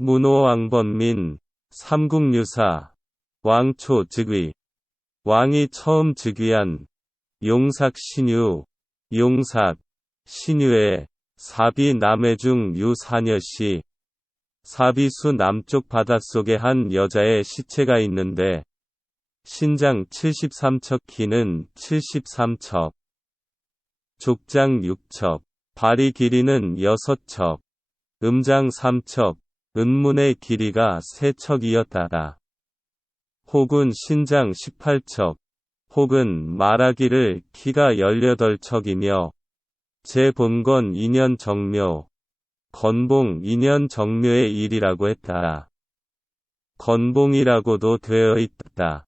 문호왕번민, 삼국유사, 왕초 즉위. 왕이 처음 즉위한 용삭 신유, 용삭, 신유의 사비 남해중 유사녀씨. 사비수 남쪽 바닷속에 한 여자의 시체가 있는데 신장 73척, 키는 73척, 족장 6척, 발이 길이는 6척, 음장 3척, 은문의 길이가 3척이었다. 혹은 신장 18척, 혹은 말하기를 키가 18척이며 제 본건 2년 정묘, 건봉 2년 정묘의 일이라고 했다. 건봉이라고도 되어 있다.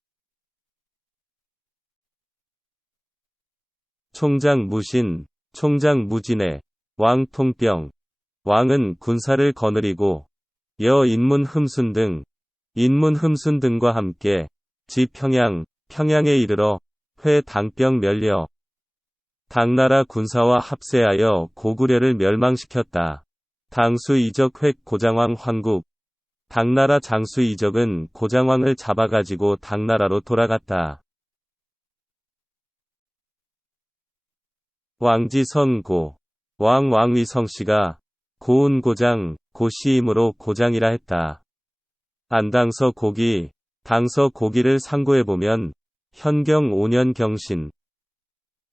총장무신, 총장무진의 왕통병. 왕은 군사를 거느리고 인문흠순 등과 함께 평양에 이르러 당병 멸려 당나라 군사와 합세하여 고구려를 멸망시켰다. 당수 이적 고장왕 황국. 당나라 장수 이적은 고장왕을 잡아가지고 당나라로 돌아갔다. 왕지선 고. 왕위성씨가 고운 고장, 고시이므로 고장이라 했다. 안당서 고기, 당서 고기를 상고해보면 현경 5년 경신.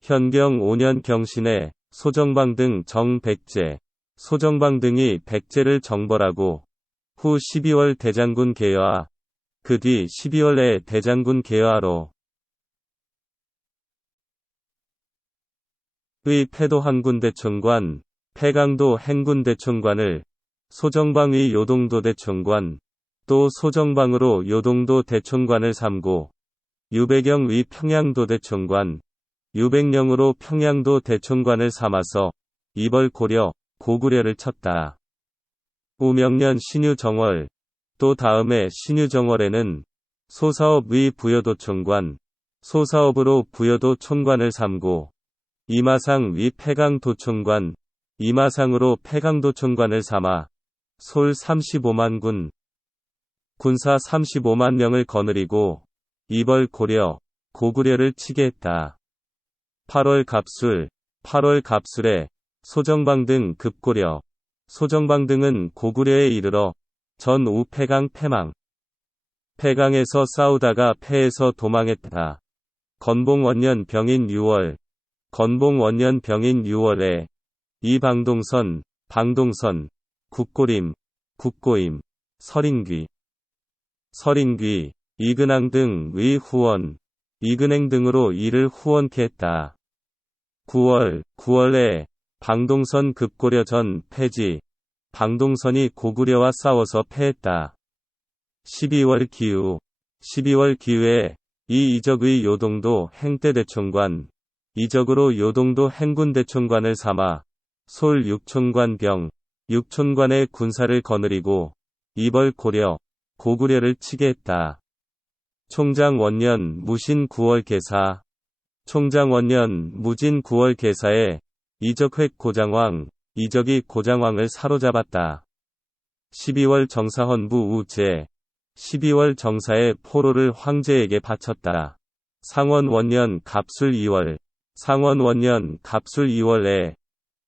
현경 5년 경신에 소정방 등 정백제, 소정방 등이 백제를 정벌하고 후 12월 대장군 개여하, 그 뒤 12월에 대장군 개여하로 의 패도항군대총관, 패강도 행군대총관을 소정방의 요동도 대총관, 또 소정방으로 요동도 대총관을 삼고 유배경의 평양도 대총관, 유백령으로 평양도 대총관을 삼아서 이벌 고구려를 쳤다. 우명년 신유정월, 또 다음에 신유정월에는 소사업의 부여도총관, 소사업으로 부여도 총관을 삼고 이마상 위 패강도총관, 이마상으로 패강도총관을 삼아 솔 35만 군사 35만 명을 거느리고 이벌 고구려를 치게 했다. 8월 갑술에 소정방 등 급고려, 소정방 등은 고구려에 이르러 전우 패강 패강에서 싸우다가 패해서 도망했다. 건봉원년 병인 6월, 건봉원년 병인 6월에 이방동선, 국고임, 서린귀, 이근항 등의 후원, 이근행 등으로 이를 후원케 했다. 9월에 방동선 급고려 전 패지, 방동선이 고구려와 싸워서 패했다. 12월 기우에 이 이적의 요동도 행대대총관, 이적으로 요동도 행군대총관을 삼아 솔 육촌관의 군사를 거느리고 이벌 고구려를 치게 했다. 총장원년 무신 9월 개사. 총장원년 무진 9월 개사에 고장왕, 이적이 고장왕을 사로잡았다. 12월 정사헌부 우제, 12월 정사의 포로를 황제에게 바쳤다. 상원원년 갑술 2월, 상원원년 갑술 2월에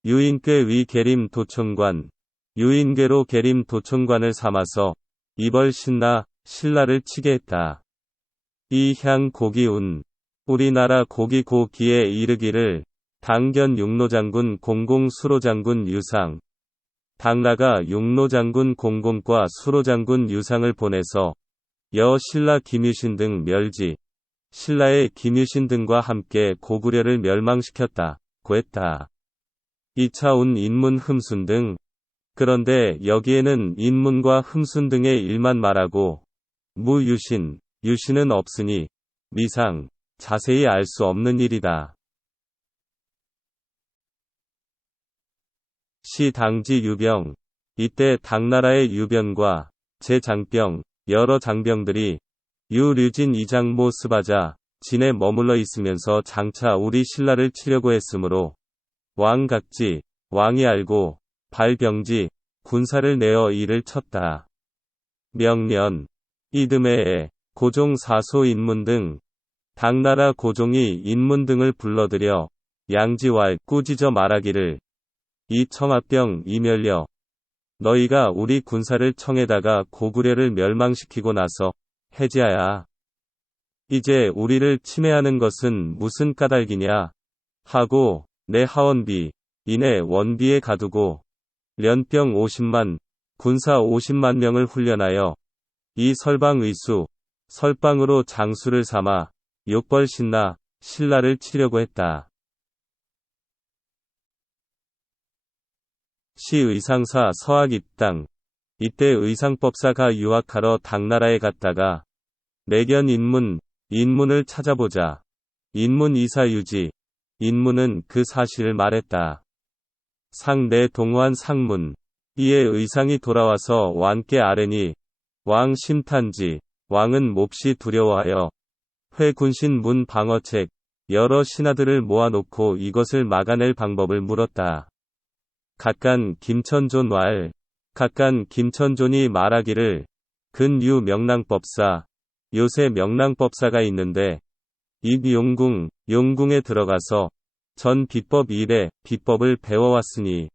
유인궤 위 계림 도총관, 유인궤로 계림 도총관을 삼아서 이벌 신라를 치게 했다. 이향 고기운, 우리나라 고기 고기에 이르기를 당견 육로장군 공공 수로장군 유상. 당나가 육로장군 공공과 수로장군 유상을 보내서 신라 김유신 등 멸지, 신라의 김유신 등과 함께 고구려를 멸망시켰다고 했다. 2차 운 인문 흠순 등. 그런데 여기에는 인문과 흠순 등의 일만 말하고 유신은 없으니 미상, 자세히 알 수 없는 일이다. 시 당지 유병. 이때 당나라의 유병과 제장병, 여러 장병들이 유류진 이장모 스바자, 진에 머물러 있으면서 장차 우리 신라를 치려고 했으므로 왕이 알고 발병지, 군사를 내어 이를 쳤다. 명년, 이듬해에 고종 사소 인문 등 당나라 고종이 인문 등을 불러들여 양지왈 꾸짖어 말하기를 이 청아병 이멸려 너희가 우리 군사를 청에다가 고구려를 멸망시키고 나서 해지하야 이제 우리를 침해하는 것은 무슨 까닭이냐 하고 내 하원비 이내 원비에 가두고 련병 50만 군사 50만 명을 훈련하여 이 설방의수 설방으로 장수를 삼아 욕벌 신라 신라를 치려고 했다. 시 의상사 서학 입당. 이때 의상법사가 유학하러 당나라에 갔다가 내견 인문을 찾아보자. 인문 이사유지. 인문은 그 사실을 말했다. 상내 동환 상문. 이에 의상이 돌아와서 왕께 아뢰니 왕 심탄지. 왕은 몹시 두려워하여 회 군신 문 방어책 여러 신하들을 모아놓고 이것을 막아낼 방법을 물었다. 각간 김천존이 말하기를 근유 명랑법사 요새 명랑법사가 있는데 입 용궁에 들어가서 전 비법 일에 비법을 배워왔으니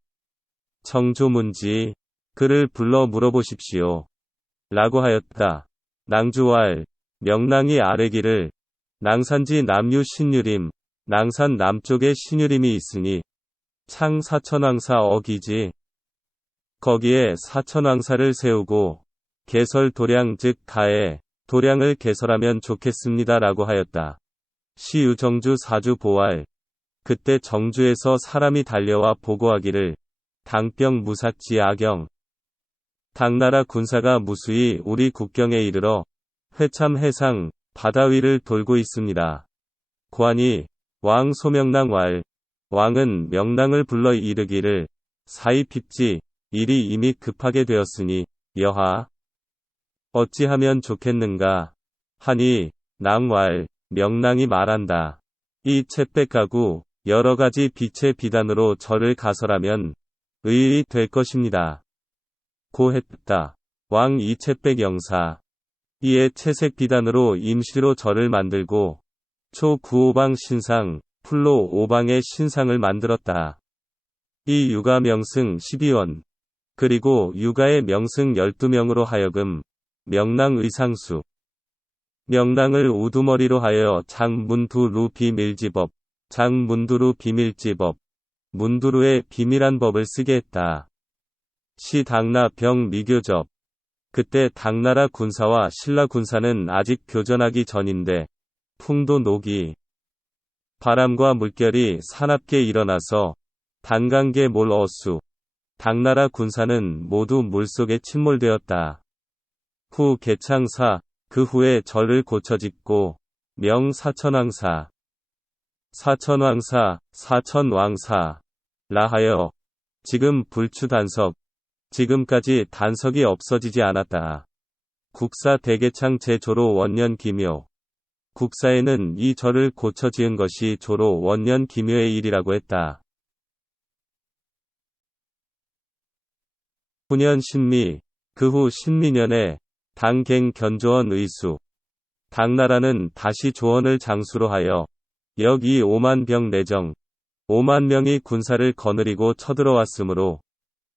청조문지 그를 불러 물어보십시오. 라고 하였다. 낭주왈 명랑이 아뢰기를 낭산지 남유 신유림 낭산 남쪽에 신유림이 있으니 창 사천왕사 어기지. 거기에 사천왕사를 세우고 개설 도량 즉 가에 도량을 개설하면 좋겠습니다. 라고 하였다. 시유 정주 사주 보활. 그때 정주에서 사람이 달려와 보고하기를 당병 무삭지 아경. 당나라 군사가 무수히 우리 국경에 이르러 회참 해상 바다 위를 돌고 있습니다. 고하니 왕 소명랑 왕은 명랑을 불러 이르기를 사이 핍지 일이 이미 급하게 되었으니 여하 어찌하면 좋겠는가 하니 명랑이 말한다. 이 채백가구 여러가지 빛의 비단으로 저를 가설하면 의의 될 것입니다. 고했다. 왕 이채백 영사. 이에 채색 비단으로 임시로 저를 만들고 초구오방 신상 풀로 5방의 신상을 만들었다. 이 유가 명승 12원. 그리고 유가의 명승 12명으로 하여금 명랑 의상수. 명랑을 우두머리로 하여 장문두루 비밀지법, 장문두루 비밀지법, 문두루의 비밀한 법을 쓰게 했다. 시 당나 병 미교접. 그때 당나라 군사와 신라 군사는 아직 교전하기 전인데 풍도 녹이 바람과 물결이 사납게 일어나서 단강계 몰 어수. 당나라 군사는 모두 물속에 침몰되었다. 후 개창사. 그 후에 절을 고쳐짓고 명 사천왕사. 사천왕사 라하여 지금 불추단석. 지금까지 단석이 없어지지 않았다. 국사 대개창 제조로 원년 기묘. 국사에는 이 절을 고쳐 지은 것이 조로 원년 기묘의 일이라고 했다. 후년 신미. 그 후 신미년에 당갱 견조원 의수. 당나라는 다시 조원을 장수로 하여 역이 5만 병 내정 5만 명이 군사를 거느리고 쳐들어왔으므로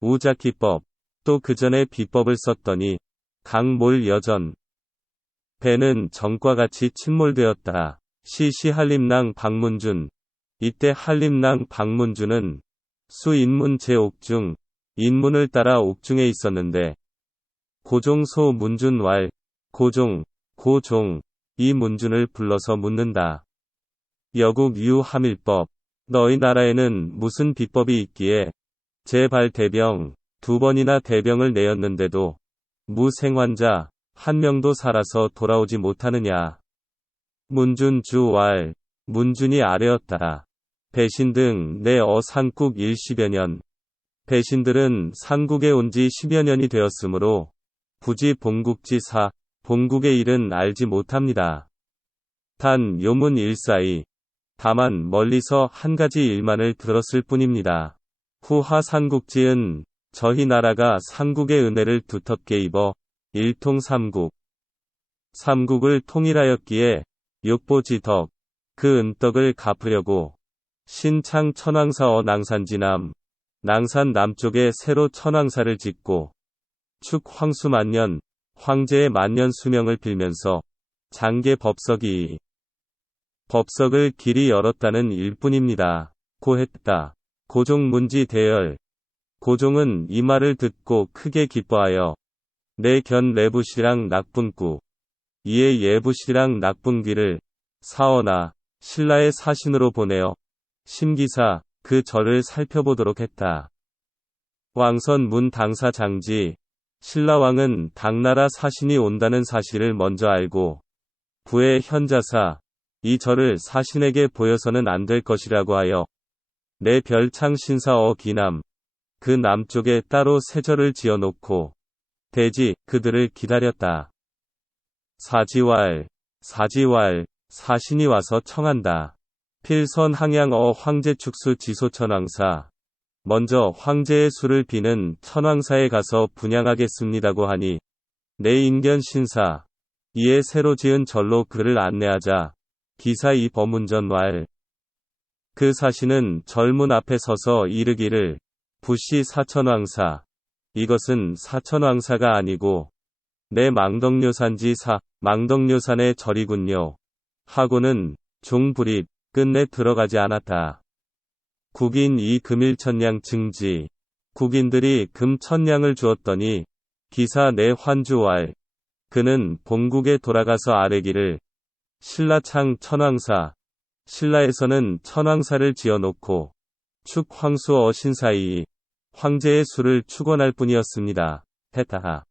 우자키법 또 그 전에 비법을 썼더니 강몰 여전. 배는 전과 같이 침몰되었다. 시 한림랑 박문준. 이때 한림랑 박문준은 수인문 제 옥중 인문을 따라 옥중에 있었는데 고종 소 문준 고종 이 문준을 불러서 묻는다. 여국 유함일법. 너희 나라에는 무슨 비법이 있기에 제발 대병 2번이나 대병을 내었는데도 무생환자 1명도 살아서 돌아오지 못하느냐. 문준 문준이 아뢰었다. 배신 등 내 상국 10여 년. 배신들은 상국에 온 지 10여 년이 되었으므로 부지 본국지사 본국의 일은 알지 못합니다. 단 요문 일사이. 다만 멀리서 한 가지 일만을 들었을 뿐입니다. 후하 상국지은 저희 나라가 상국의 은혜를 두텁게 입어 일통삼국. 삼국을 통일하였기에 육보지덕, 그 은덕을 갚으려고 신창 천왕사 낭산지남, 낭산 남쪽에 새로 천왕사를 짓고 축 황수 만년, 황제의 만년 수명을 빌면서 장계 법석이 법석을 길이 열었다는 일뿐입니다. 고 했다. 고종 문지 대열. 고종은 이 말을 듣고 크게 기뻐하여 내 견 레부시랑 낙분구, 이에 예부시랑 낙분귀를 사원하 신라의 사신으로 보내어 심기사 그 절을 살펴보도록 했다. 왕선 문 당사 장지. 신라왕은 당나라 사신이 온다는 사실을 먼저 알고 부의 현자사 이 절을 사신에게 보여서는 안 될 것이라고 하여 내 별창 신사 기남 그 남쪽에 따로 새 절을 지어놓고 대지 그들을 기다렸다. 사지왈 사신이 와서 청한다. 필선 항양 황제 축수 지소천왕사 먼저 황제의 수를 비는 천왕사에 가서 분양하겠습니다고 하니 내 인견 신사 이에 새로 지은 절로 그를 안내하자 기사 이 범운전 왈. 그 사신은 절문 앞에 서서 이르기를 부시 사천왕사 이것은 사천왕사가 아니고 내 망덕료산지 망덕료산의 절이군요. 하고는 종불입 끝내 들어가지 않았다. 국인 이 금일천냥 증지. 국인들이 금 천냥을 주었더니 기사 내 환주왈. 그는 본국에 돌아가서 아뢰기를 신라창 천왕사. 신라에서는 천왕사를 지어놓고 축 황수 신사이 황제의 수를 축원할 뿐이었습니다. 했다.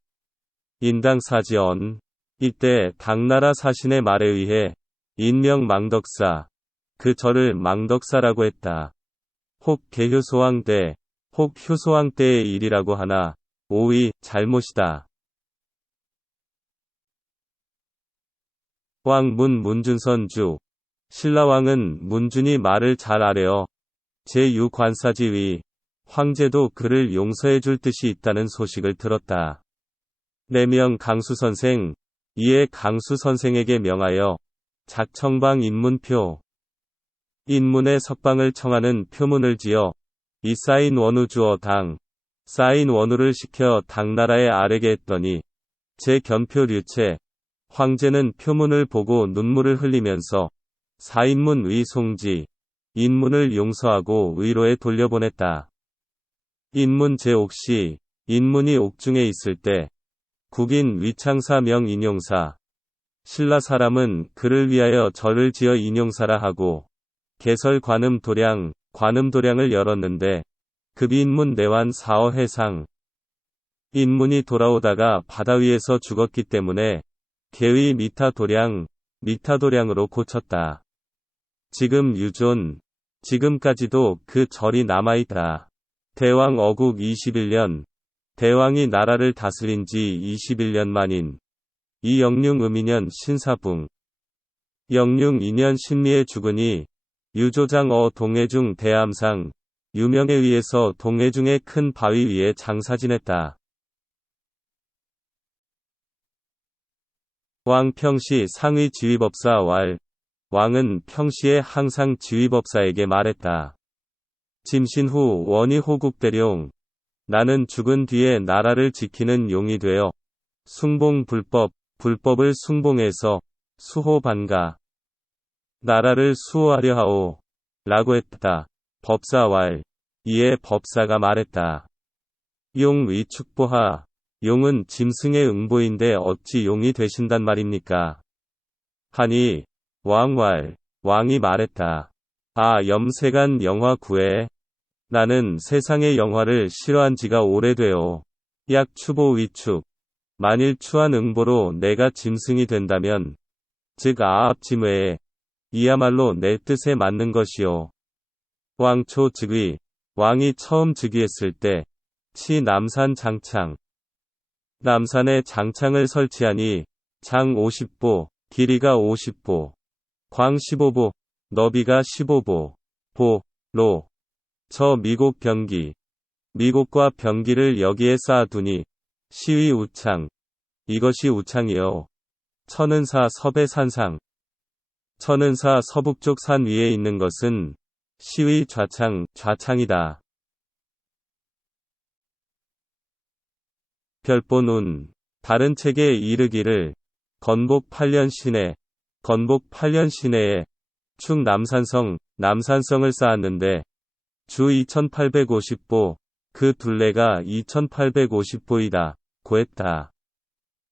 인당 사지언. 이때 당나라 사신의 말에 의해 인명 망덕사. 그 절을 망덕사라고 했다. 혹 개효소왕 때, 혹 효소왕 때의 일이라고 하나 오이 잘못이다. 왕문 문준선주. 신라왕은 문준이 말을 잘 아뢰어 제6관사지위 황제도 그를 용서해 줄 뜻이 있다는 소식을 들었다. 내명 강수선생. 이에 강수선생에게 명하여 작청방 인문표 인문의 석방을 청하는 표문을 지어 이 쌓인 원우 주어 쌓인 원우를 시켜 당나라에 아뢰게 했더니 제 견표 류체 황제는 표문을 보고 눈물을 흘리면서 사인문 의송지 인문을 용서하고 의로에 돌려보냈다. 인문 제옥시 인문이 옥중에 있을 때 국인 위창사 명 인용사 신라 사람은 그를 위하여 절을 지어 인용사라 하고 개설 관음도량을 열었는데 급인문 내완 사어 해상 인문이 돌아오다가 바다 위에서 죽었기 때문에 개의 미타도량으로 고쳤다. 지금 유존 지금까지도 그 절이 남아있다. 대왕 어국 21년 대왕이 나라를 다스린 지 21년 만인 이 영융 음이년 신사붕 영융 2년 신미에 죽으니 유조장 동해중 대암상 유명에 의해서 동해중의 큰 바위 위에 장사 지냈다. 왕 평시 상의 지휘법사 왈. 왕은 평시에 항상 지휘법사에게 말했다. 짐신 후 원이 호국대룡. 나는 죽은 뒤에 나라를 지키는 용이 되어 숭봉 불법을 숭봉해서 수호 반가. 나라를 수호하려 하오. 라고 했다. 법사 왈. 이에 법사가 말했다. 용 위축보하. 용은 짐승의 응보인데 어찌 용이 되신단 말입니까? 하니 왕왈. 왕이 말했다. 아 염세간 영화 구해. 나는 세상의 영화를 싫어한 지가 오래되어. 약 추보 위축. 만일 추한 응보로 내가 짐승이 된다면 즉 아압짐외에 이야말로 내 뜻에 맞는 것이요. 왕초 즉위. 왕이 처음 즉위했을 때 치 남산 장창. 남산에 장창을 설치하니 장 50보, 길이가 50보, 광 15보, 너비가 15보, 로. 저 미곡 병기. 미곡과 병기를 여기에 쌓아두니 시위 우창. 이것이 우창이요. 천은사 섭의 산상. 천은사 서북쪽 산 위에 있는 것은 시의 좌창이다. 별본운. 다른 책에 이르기를 건복 8년 시내에 남산성을 쌓았는데 주 2850보, 그 둘레가 2850보이다. 고했다.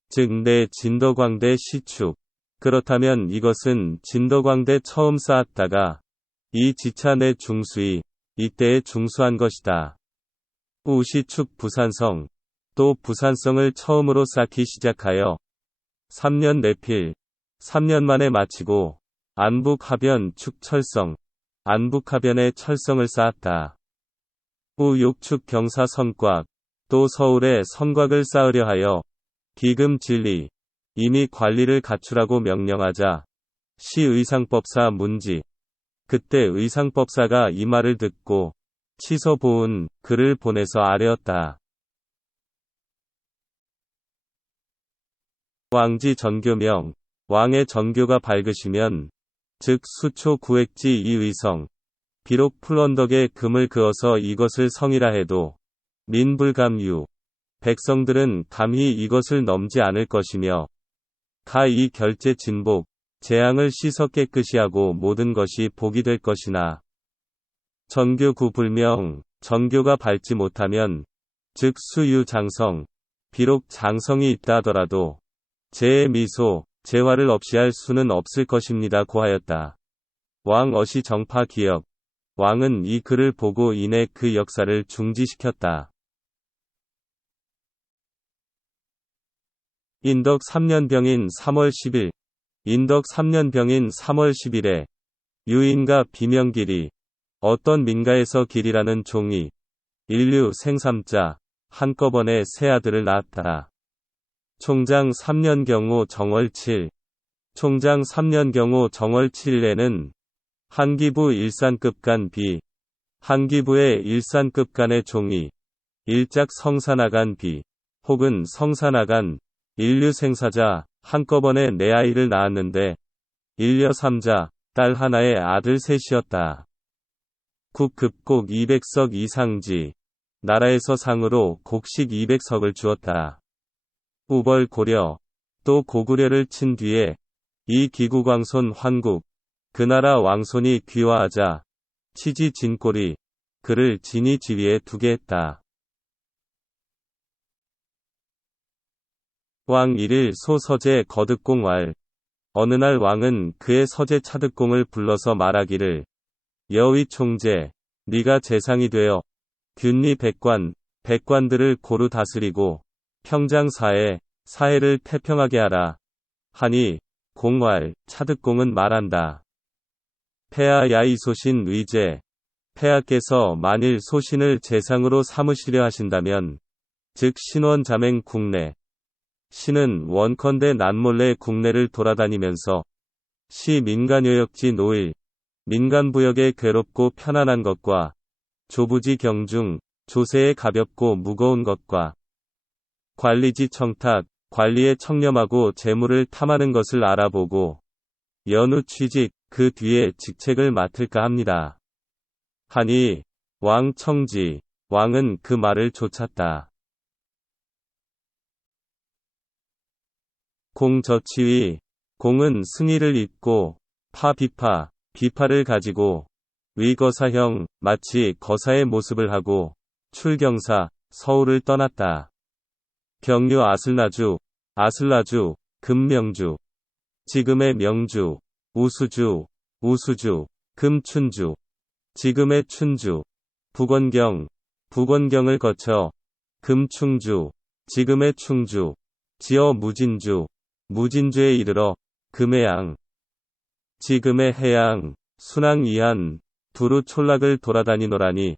즉 내 진덕왕대 시축. 그렇다면 이것은 진덕왕대 처음 쌓았다가 이 지차 내 중수이 이때에 중수한 것이다. 우시축 부산성. 또 부산성을 처음으로 쌓기 시작하여 3년 내필, 3년 만에 마치고 안북하변 축철성, 안북하변에 철성을 쌓았다. 우욕축 경사선곽. 또 서울에 선곽을 쌓으려 하여 기금 진리, 이미 관리를 갖추라고 명령하자 시의상법사 문지. 그때 의상법사가 이 말을 듣고 치서보은 글을 보내서 아뢰었다. 왕지 전교명. 왕의 전교가 밝으시면 즉 수초 구획지 이 의성. 비록 풀언덕에 금을 그어서 이것을 성이라 해도 민불감유. 백성들은 감히 이것을 넘지 않을 것이며 가 이 결제 진복, 재앙을 씻어 깨끗이 하고 모든 것이 복이 될 것이나 전교구 불명. 전교가 밝지 못하면 즉 수유 장성. 비록 장성이 있다 하더라도 재의 미소, 재화를 없이 할 수는 없을 것입니다. 고하였다. 왕 어시 정파 기역. 왕은 이 글을 보고 이내 그 역사를 중지시켰다. 인덕 3년 병인 3월 10일. 인덕 3년 병인 3월 10일에 유인가 비명길이 어떤 민가에서 길이라는 종이 인류 생삼자 한꺼번에 세 아들을 낳았다. 총장 3년 경우 정월 7. 총장 3년 경우 정월 7일에는 한기부 일산급간 비. 한기부의 일산급간의 종이 일작 성사나간 비. 혹은 성사나간 인류 생사자 한꺼번에 네 아이를 낳았는데 일녀 3자, 딸 하나의 아들 셋이었다. 국급곡 200석 이상지. 나라에서 상으로 곡식 200석을 주었다. 우벌 고려. 또 고구려를 친 뒤에 이 기구광손 환국. 그 나라 왕손이 귀화하자 치지 진꼴이 그를 진이 지위에 두게 했다. 왕 1일 소 서재 거득공 왈. 어느 날 왕은 그의 서재 차득공을 불러서 말하기를 여위 총재, 네가 재상이 되어 균리 백관들을 고루 다스리고 평장 사해를 태평하게 하라. 하니 공왈, 차득공은 말한다. 폐하 야이 소신 위제. 폐하께서 만일 소신을 재상으로 삼으시려 하신다면 즉 신원 자맹 국내. 신은 원컨대 난몰래 국내를 돌아다니면서 시 민간요역지 노일, 민간부역에 괴롭고 편안한 것과 조부지 경중, 조세에 가볍고 무거운 것과 관리지 청탁, 관리에 청렴하고 재물을 탐하는 것을 알아보고 연후 취직, 그 뒤에 직책을 맡을까 합니다. 하니 왕 청지, 왕은 그 말을 좇았다. 공저치위. 공은 승의를 잇고 비파를 가지고 위거사형, 마치 거사의 모습을 하고 출경사, 서울을 떠났다. 경유 아슬라주, 금명주. 지금의 명주, 우수주, 금춘주. 지금의 춘주. 북원경을 거쳐 금충주, 지금의 충주. 지어 무진주에 이르러 금해양. 지금의 해양, 순항 이한, 두루 촌락을 돌아다니노라니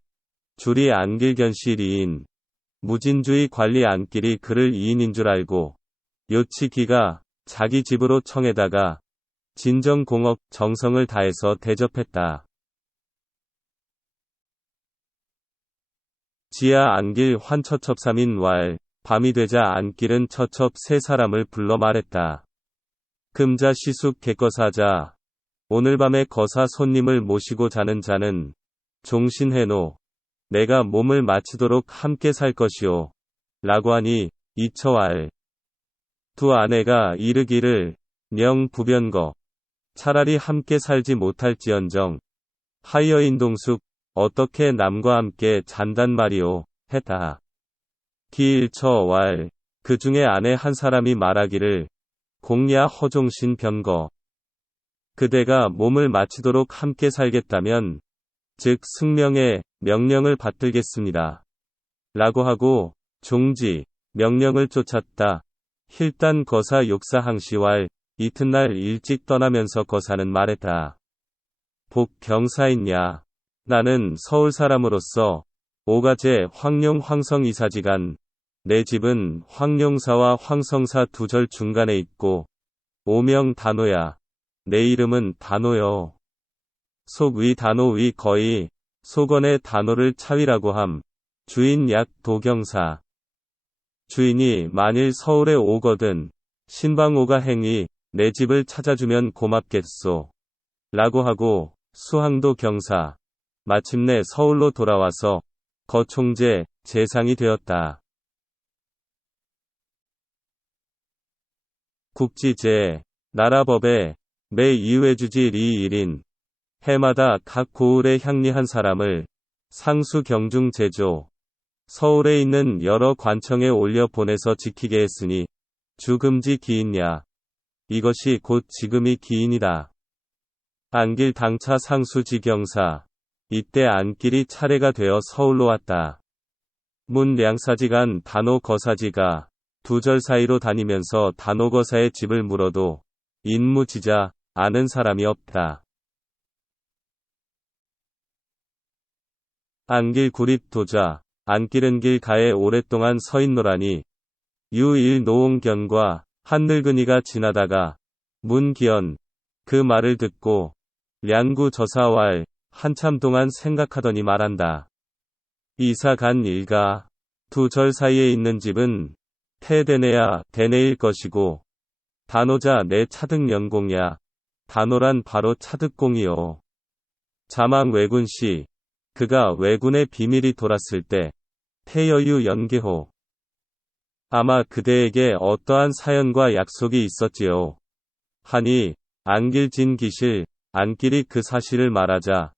줄이 안길견시리인. 무진주의 관리 안길이 그를 이인인 줄 알고 요치기가 자기 집으로 청에다가 진정공업 정성을 다해서 대접했다. 지하 안길 환처첩삼인 왈. 밤이 되자 안길은 처첩 세 사람을 불러 말했다. 금자 시숙 객거사자. 오늘 밤에 거사 손님을 모시고 자는 자는 종신해노. 내가 몸을 마치도록 함께 살 것이오. 라고 하니 이처왈. 두 아내가 이르기를 명부변거. 차라리 함께 살지 못할지언정 하여인동숙 어떻게 남과 함께 잔단 말이오 했다. 기일처왈. 그 중에 아내 한 사람이 말하기를 공야 허종신 변거. 그대가 몸을 마치도록 함께 살겠다면 즉 승명의 명령을 받들겠습니다. 라고 하고 종지 명령을 쫓았다. 힐단 거사 욕사 항시왈. 이튿날 일찍 떠나면서 거사는 말했다. 복 경사있냐. 나는 서울 사람으로서 오가제 황룡 황성 이사지간. 내 집은 황룡사와 황성사 두 절 중간에 있고 오명 단호야. 내 이름은 단호여. 속위 단호위 거의 속언의 단호를 차위라고 함. 주인 약 도경사. 주인이 만일 서울에 오거든 신방오가 행위 내 집을 찾아주면 고맙겠소. 라고 하고 수항도 경사. 마침내 서울로 돌아와서 거총재 재상이 되었다. 국지제. 나라법에 매 2회주지 리 1인. 해마다 각 고을에 향리한 사람을 상수 경중 제조. 서울에 있는 여러 관청에 올려 보내서 지키게 했으니 주금지 기인야. 이것이 곧 지금이 기인이다. 안길 당차 상수지경사. 이때 안길이 차례가 되어 서울로 왔다. 문량사지간 단호거사지가 두 절 사이로 다니면서 단호거사의 집을 물어도 인무지자 아는 사람이 없다. 안길 구립도자. 안길은 길가에 오랫동안 서 있노라니 유일 노홍견과 한 늙은이가 지나다가 문기연 그 말을 듣고 량구 저사왈 한참 동안 생각하더니 말한다. 이사 간 일가. 두 절 사이에 있는 집은 태대내야 대내일 것이고 단호자 내 차득연공야. 단호란 바로 차득공이요. 자막 왜군시. 그가 왜군의 비밀이 돌았을 때 태여유 연계호. 아마 그대에게 어떠한 사연과 약속이 있었지요. 하니 안길 진기실. 안길이 그 사실을 말하자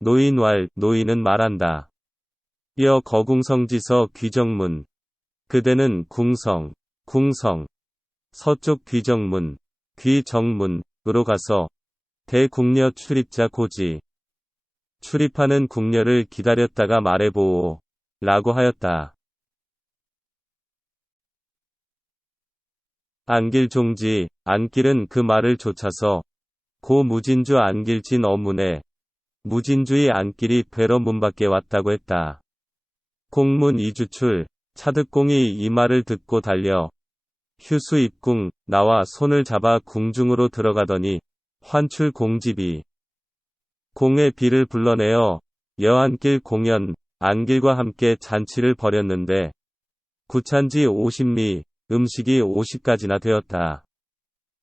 노인왈. 노인은 말한다. 여 거궁성지서 귀정문. 그대는 궁성. 궁성. 서쪽 귀정문. 귀정문으로 가서 대궁녀 출입자 고지. 출입하는 궁녀를 기다렸다가 말해보오. 라고 하였다. 안길 종지. 안길은 그 말을 좇아서 고 무진주 안길진 어문에 무진주의 안길이 뵈러 문 밖에 왔다고 했다. 공문 이주출. 차득공이 이 말을 듣고 달려 휴수 입궁 나와 손을 잡아 궁중으로 들어가더니 환출 공집이 공의 비를 불러내어 여안길 공연 안길과 함께 잔치를 벌였는데 구찬지 50리 음식이 50가지나 되었다.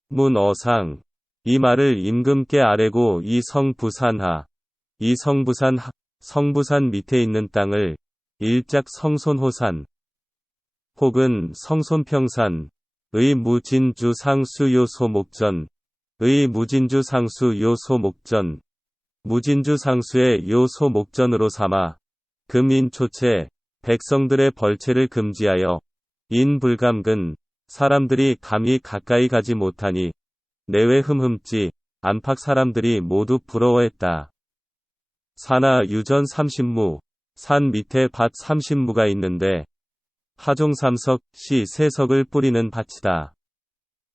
문어상. 이 말을 임금께 아뢰고 이 성부산하. 이 성부산 밑에 있는 땅을 일작 성손호산 혹은 성손평산 의 무진주 상수 요소 목전 의 무진주 상수 요소 목전 무진주 상수의 요소 목전으로 삼아 금인초체 백성들의 벌채를 금지하여 인불감근 사람들이 감히 가까이 가지 못하니 내외 흠흠지 안팎 사람들이 모두 부러워했다. 산하 유전 30무 산 밑에 밭 30무가 있는데 하종 3석 씨 3석을 뿌리는 밭이다.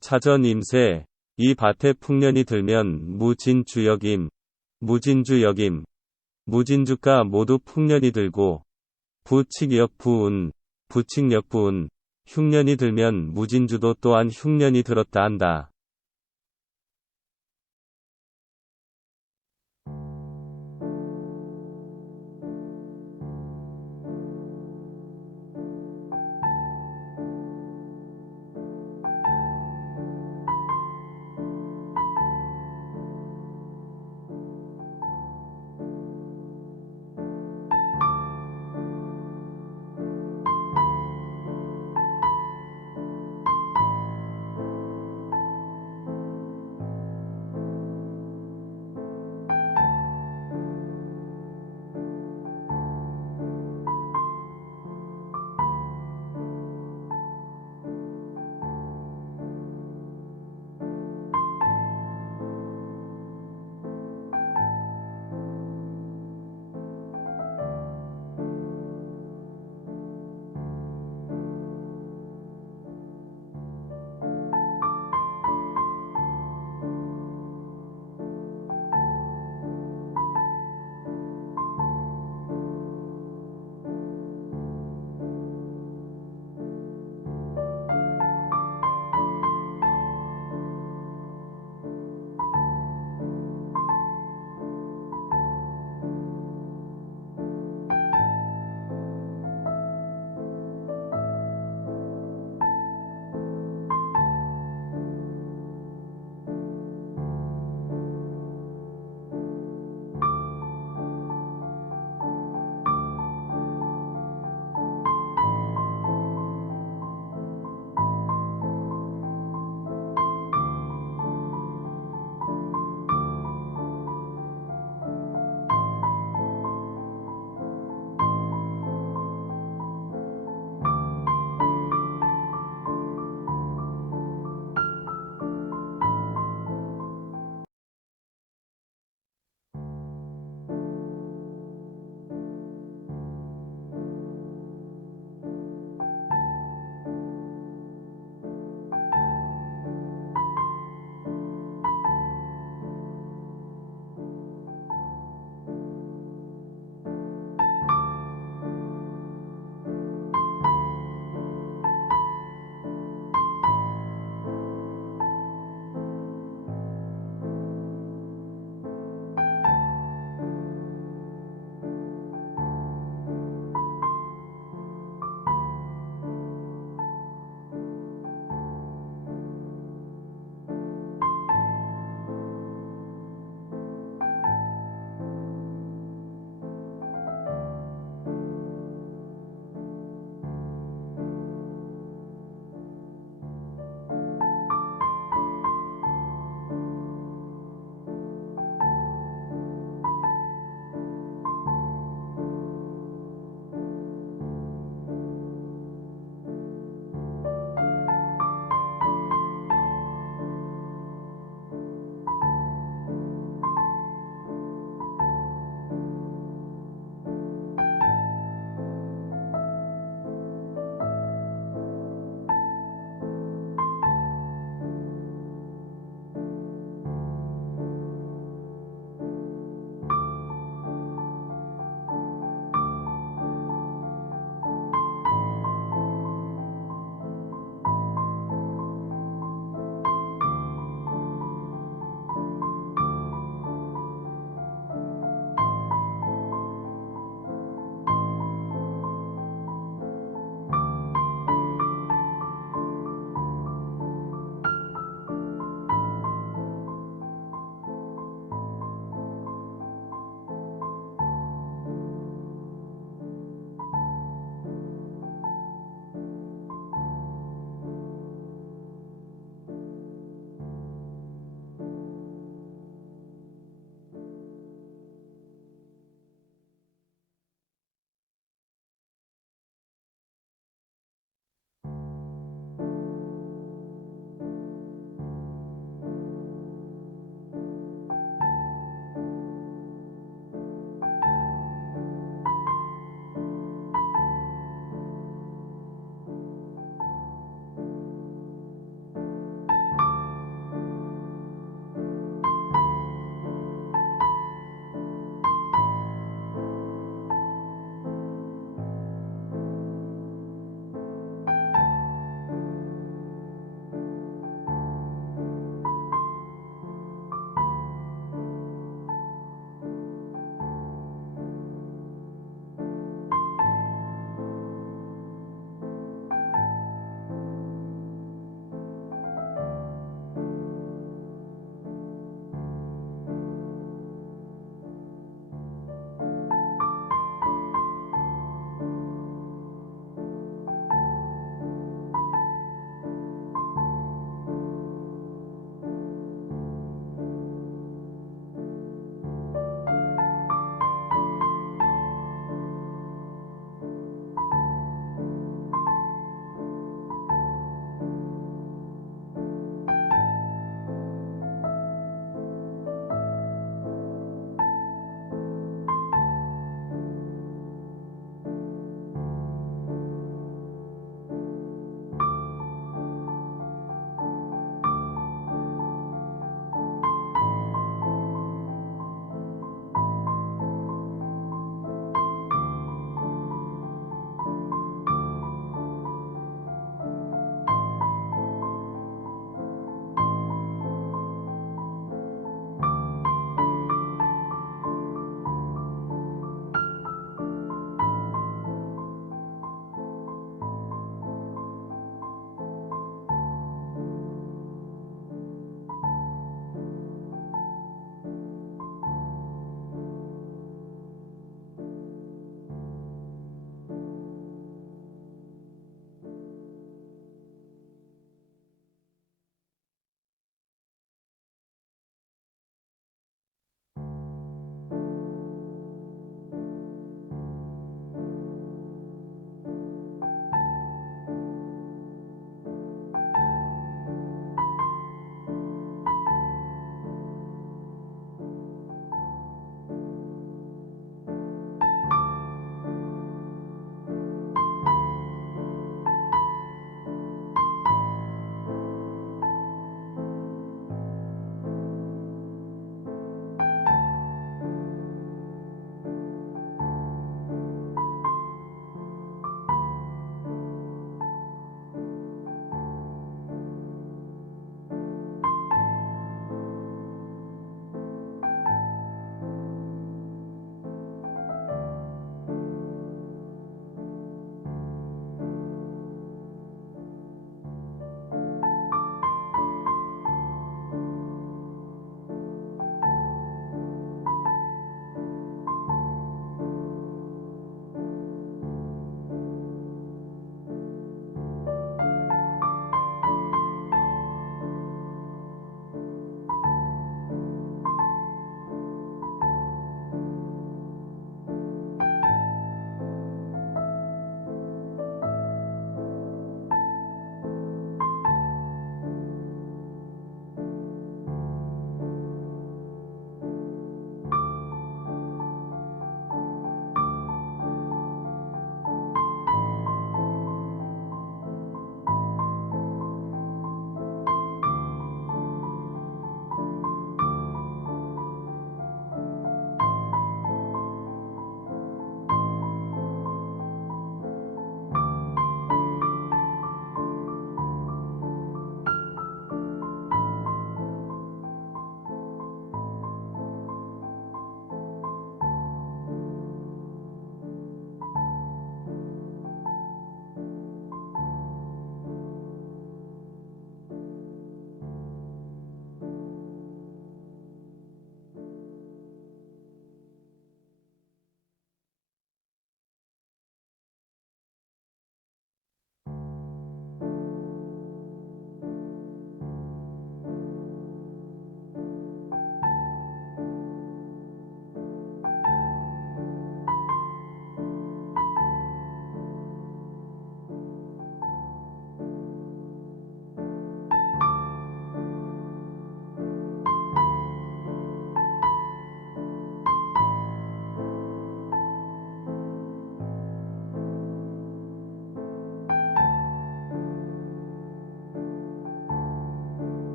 차전 임세 이 밭에 풍년이 들면 무진주역임 무진주역임 무진주가 모두 풍년이 들고 부칙역부운 부칙역부운 흉년이 들면 무진주도 또한 흉년이 들었다 한다.